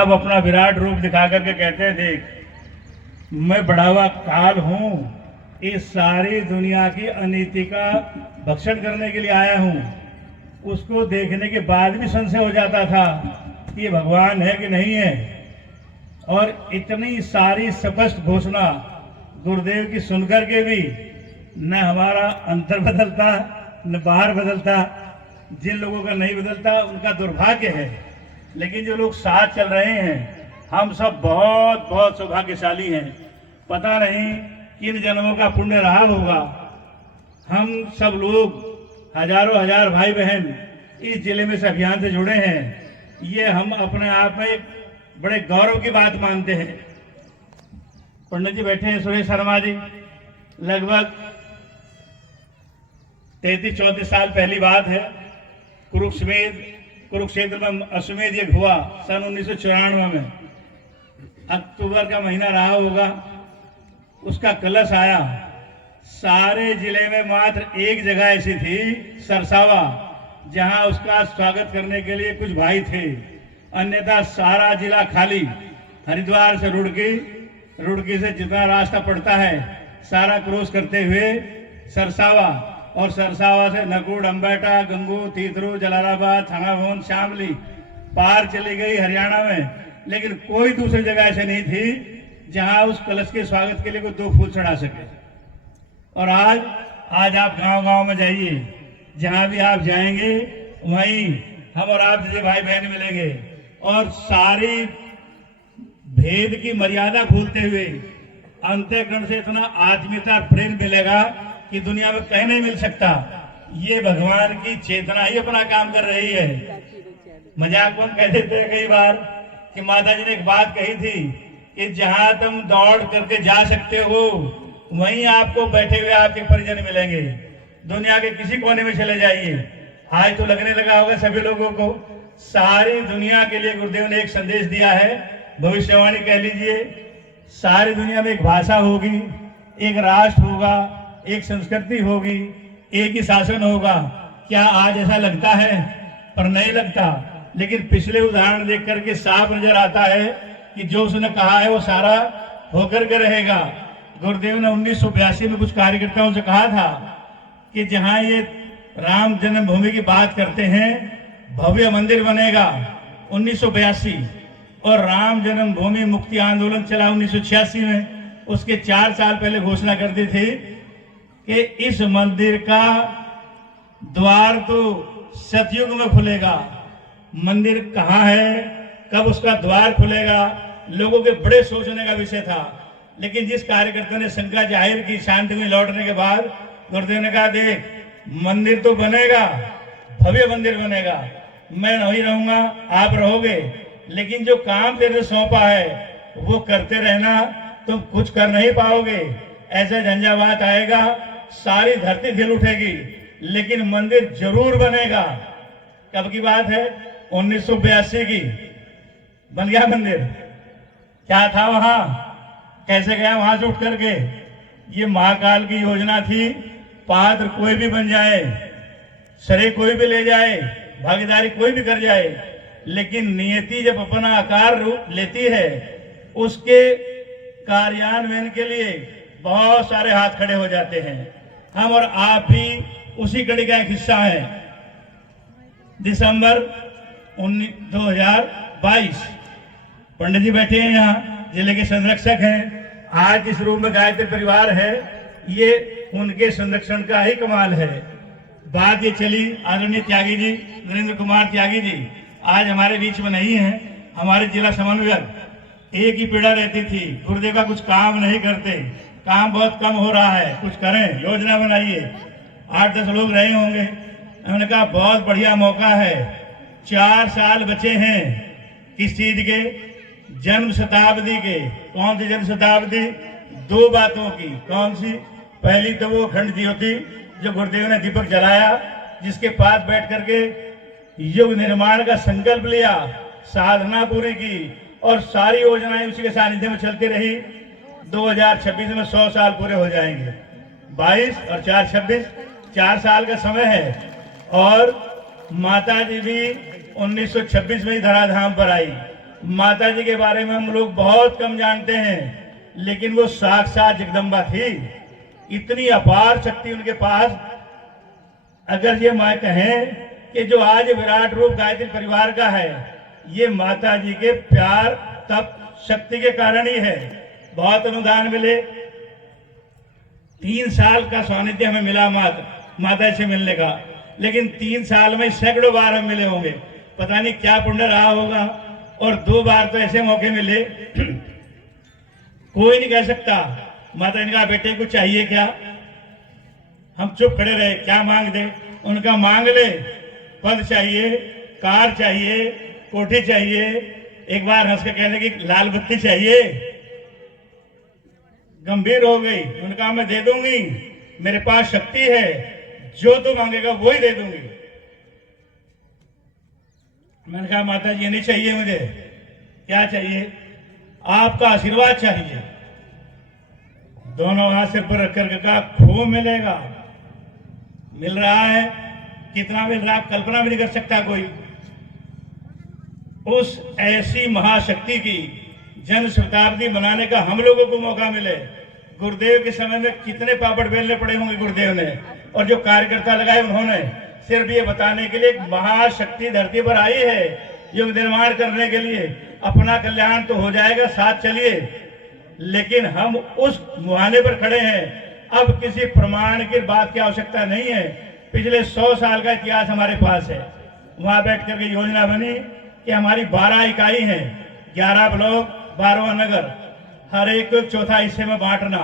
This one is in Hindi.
तब अपना विराट रूप दिखा करके कहते हैं, देख मैं बढ़ावा काल हूँ, इस सारी दुनिया की अनीति का भक्षण करने के लिए आया हूँ। उसको देखने के बाद भी संशय हो जाता था कि ये भगवान है कि नहीं है। और इतनी सारी स्पष्ट घोषणा गुरुदेव की सुनकर के भी न हमारा अंतर बदलता न बाहर बदलता। जिन लोगों का नहीं बदलता उनका दुर्भाग्य है, लेकिन जो लोग साथ चल रहे हैं हम सब बहुत बहुत सौभाग्यशाली हैं। पता नहीं किन जन्मों का पुण्य रहा होगा। हम सब लोग हजारों हजार भाई बहन इस जिले में इस अभियान से जुड़े हैं। ये हम अपने आप में एक बड़े गौरव की बात मानते हैं। पंडित जी बैठे हैं, सुरेश शर्मा जी, लगभग 33-34 साल पहली बात है। कुरुक्षेत्र में अश्वमेध यज्ञ हुआ सन 1994 में। अक्टूबर का महीना रहा होगा। उसका कलश आया। सारे जिले में मात्र एक जगह ऐसी थी, सरसावा, जहां उसका स्वागत करने के लिए कुछ भाई थे। अन्यथा सारा जिला खाली। हरिद्वार से रुड़की से जितना रास्ता पड़ता है सारा क्रॉस करते हुए सरसावा, और सरसावा से नकुड़, अंबेटा, गंगू, तीतरू, जलालाबाद, थानाभवन, शामली पार चली गई हरियाणा में। लेकिन कोई दूसरी जगह ऐसी नहीं थी जहां उस कलश के स्वागत के लिए कोई 2 फूल चढ़ा सके। और आज आप गांव-गांव में जाइए, जहां भी आप जाएंगे वहीं हम और आप जैसे भाई बहन मिलेंगे। और सारी भेद की मर्यादा भूलते हुए अंतःकरण से इतना आत्मीयता प्रेम मिलेगा कि दुनिया में कहीं नहीं मिल सकता। ये भगवान की चेतना ही अपना काम कर रही है। मजाक में कह देते हैं कई बार कि माता जी ने एक बात कही थी कि जहां तुम दौड़ करके जा सकते हो वहीं आपको बैठे हुए आपके परिजन मिलेंगे। दुनिया के किसी कोने में चले जाइए। आज तो लगने लगा होगा सभी लोगों को, सारी दुनिया के लिए गुरुदेव ने एक संदेश दिया है, भविष्यवाणी कह लीजिए। सारी दुनिया में एक भाषा होगी, एक राष्ट्र होगा, एक संस्कृति होगी, एक ही शासन होगा। क्या आज ऐसा लगता है? पर नहीं लगता। लेकिन पिछले उदाहरण देख करके साफ नजर आता है कि जो उसने कहा है वो सारा होकर के रहेगा। गुरुदेव ने 1982 में कुछ कार्यकर्ताओं से कहा था कि जहां ये राम जन्मभूमि की बात करते हैं, भव्य मंदिर बनेगा 1982। और राम जन्मभूमि मुक्ति आंदोलन चला 1986 में। उसके 4 साल पहले घोषणा कर दी थी कि इस मंदिर का द्वार तो सतयुग में खुलेगा। मंदिर कहाँ है, कब उसका द्वार खुलेगा, लोगों के बड़े सोचने का विषय था। लेकिन जिस कार्यकर्ता ने शंका जाहिर की शांति में लौटने के बाद, गुरुदेव ने कहा, देख मंदिर तो बनेगा, भव्य मंदिर बनेगा, मैं नहीं रहूंगा, आप रहोगे, लेकिन जो काम तेरे सौंपा है वो करते रहना, तुम कुछ कर नहीं पाओगे। ऐसा झंझावात आएगा, सारी धरती हिल उठेगी, लेकिन मंदिर जरूर बनेगा। कब की बात है? 1982 की। बन गया मंदिर। क्या था वहां, कैसे गया वहां से उठ करके? ये महाकाल की योजना थी। पात्र कोई भी बन जाए, शरीर कोई भी ले जाए, भागीदारी कोई भी कर जाए, लेकिन नियति जब अपना आकार रूप लेती है उसके कार्यान्वयन के लिए बहुत सारे हाथ खड़े हो जाते हैं। हम और आप भी उसी कड़ी का एक हिस्सा है। दिसंबर 2022 पंडित जी बैठे हैं, यहाँ जिले के संरक्षक हैं। आज इस रूप में गायत्री परिवार है, ये उनके संरक्षण का ही कमाल है। बात ये चली, आदरणीय त्यागी जी, नरेंद्र कुमार त्यागी जी आज हमारे बीच में नहीं है। हमारे जिला समन्वयक, एक ही पीड़ा रहती थी, गुरुदेव का कुछ काम नहीं करते, काम बहुत कम हो रहा है, कुछ करें, योजना बनाइए। 8-10 लोग रहे होंगे। उन्होंने कहा बहुत बढ़िया मौका है, 4 साल बचे हैं। किस चीज के? जन्म शताब्दी के। कौन सी जन्म शताब्दी? 2 बातों की। कौन सी? पहली तो वो अखंड ज्योति जो गुरुदेव ने दीपक जलाया, जिसके पास बैठ करके युग निर्माण का संकल्प लिया, साधना पूरी की, और सारी योजनाएं उसी के सानिध्य में चलती रही। 2026 में 100 साल पूरे हो जाएंगे। 22 और 4 26, 4 साल का समय है। और माता जी भी 1926 में ही धराधाम पर आई। माता जी के बारे में हम लोग बहुत कम जानते हैं, लेकिन वो साक्षात जगदम्बा थी। इतनी अपार शक्ति उनके पास। अगर ये मां कहें कि जो आज विराट रूप गायत्री परिवार का है, ये माता जी के प्यार तप शक्ति के कारण ही है। बहुत अनुदान मिले, 3 साल का सानिध्य हमें मिला माता से मिलने का, लेकिन 3 साल में सैकड़ों बार हम मिले होंगे। पता नहीं क्या पुण्य रहा होगा। और 2 बार तो ऐसे मौके मिले कोई नहीं कह सकता माता इनका बेटे को चाहिए क्या, हम चुप खड़े रहे, क्या मांग दे। उनका मांग ले, पद चाहिए, कार चाहिए, कोठी चाहिए। एक बार हंस के कहने की लाल बत्ती चाहिए, गंभीर हो गई। उनका मैं दे दूंगी, मेरे पास शक्ति है, जो तू मांगेगा वो ही दे दूंगी। मैंने कहा माता जी ये नहीं चाहिए मुझे। क्या चाहिए? आपका आशीर्वाद चाहिए। दोनों हाथ सिर पर रखकर कहा खूब मिलेगा। मिल रहा है, कितना मिल रहा है कल्पना भी नहीं कर सकता कोई। उस ऐसी महाशक्ति की जन शताब्दी मनाने का हम लोगों को मौका मिले। गुरुदेव के समय में कितने पापड़ बेलने पड़े होंगे गुरुदेव ने, और जो कार्यकर्ता लगाए उन्होंने, सिर्फ ये बताने के लिए महाशक्ति धरती पर आई है युग निर्माण करने के लिए। अपना कल्याण तो हो जाएगा, साथ चलिए, लेकिन हम उस मुहाने पर खड़े हैं। अब किसी प्रमाण की बात की आवश्यकता नहीं है। पिछले 100 साल का इतिहास हमारे पास है। वहां बैठ करके योजना बनी कि हमारी 12 इकाई हैं, 11 ब्लॉक, 12 नगर, हर एक को चौथा हिस्से में बांटना।